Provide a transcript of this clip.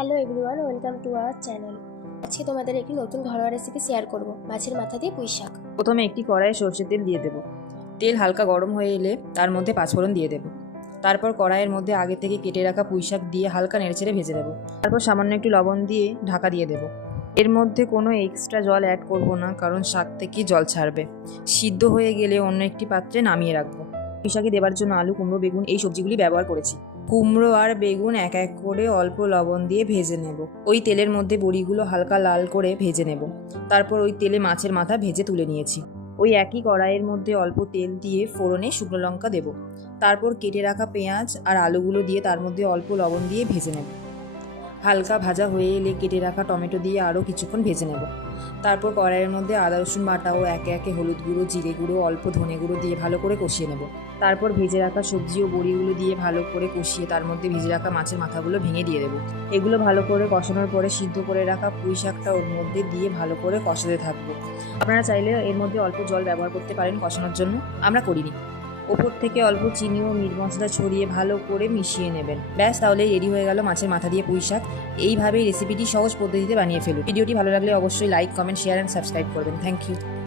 Hello everyone, welcome to our channel. আজকে তোমাদের একটি নতুন ঘরোয়া রেসিপি শেয়ার করব, মাছের মাথা দিয়ে পুঁই শাক। প্রথমে একটি কড়াইয়ে সর্ষের তেল দিয়ে দেব। তেল হালকা গরম হয়ে এলে তার মধ্যে পাঁচফোড়ন দিয়ে দেব। তারপর কড়াইয়ের মধ্যে আগে থেকে কেটে রাখা পুঁই শাক দিয়ে হালকা নেড়েচেড়ে ভেজে দেব। তারপর সামান্য একটু লবণ দিয়ে ঢাকা দিয়ে দেব। এর মধ্যে কোনো এক্সট্রা জল অ্যাড করব না, কারণ শাক থেকেই জল ছাড়বে। সিদ্ধ হয়ে গেলে অন্য একটি পাত্রে নামিয়ে রাখবো। পুঁই শাকে দেওয়ার জন্য আলু, কুমড়ো, বেগুন এই সবজিগুলি ব্যবহার করেছি। কুমড়ো আর বেগুন এক এক করে অল্প লবণ দিয়ে ভেজে নেব। ওই তেলের মধ্যে বড়িগুলো হালকা লাল করে ভেজে নেব। তারপর ওই তেলে মাছের মাথা ভেজে তুলে নিয়েছি। ওই একই কড়াইয়ের মধ্যে অল্প তেল দিয়ে ফোড়নে শুকনো লঙ্কা দেব। তারপর কেটে রাখা পেঁয়াজ আর আলুগুলো দিয়ে তার মধ্যে অল্প লবণ দিয়ে ভেজে নেব। হালকা ভাজা হয়ে এলে কেটে রাখা টমেটো দিয়ে আরও কিছুক্ষণ ভেজে নেব। তারপর কড়াইয়ের মধ্যে আদা রসুন বাটা ও একে একে হলুদ গুঁড়ো, জিরে গুঁড়ো, অল্প ধনে গুঁড়ো দিয়ে ভালো করে কষিয়ে নেব। তারপর ভেজে রাখা সবজি ও বড়িগুলো দিয়ে ভালো করে কষিয়ে তার মধ্যে ভেজে রাখা মাছের মাথাগুলো ভেঙে দিয়ে দেবো। এগুলো ভালো করে কষানোর পরে সিদ্ধ করে রাখা পুঁই শাকটা ওর মধ্যে দিয়ে ভালো করে কষাতে থাকবো। আপনারা চাইলে এর মধ্যে অল্প জল ব্যবহার করতে পারেন কষানোর জন্য, আমরা করিনি। ওপর থেকে অল্প চিনি ও মিট মশলা ছড়িয়ে ভালো করে মিশিয়ে নেবেন। ব্যাস, তাহলেই রেডি হয়ে গেল মাছের মাথা দিয়ে পুঁই শাক। এইভাবেই রেসিপিটি সহজ পদ্ধতিতে বানিয়ে ফেলুন। ভিডিওটি ভালো লাগলে অবশ্যই like, comment, share and subscribe করবেন। Thank you.